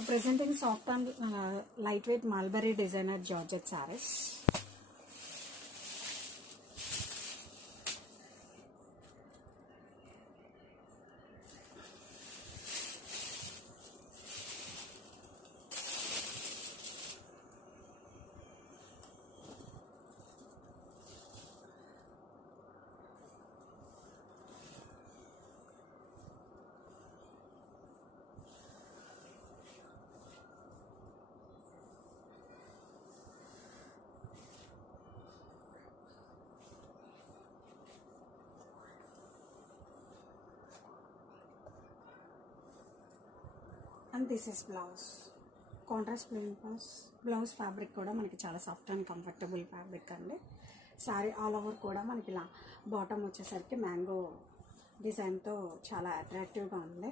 presenting soft and lightweight mulberry designer georgette sarees. And this is blouse, contrast plain blouse fabric కూడా మనకి చాలా soft and comfortable fabric అండి. Sari all over కూడా మనకి ఇలా bottom వచ్చేసరికి మ్యాంగో డిజైన్తో చాలా అట్రాక్టివ్గా ఉంది.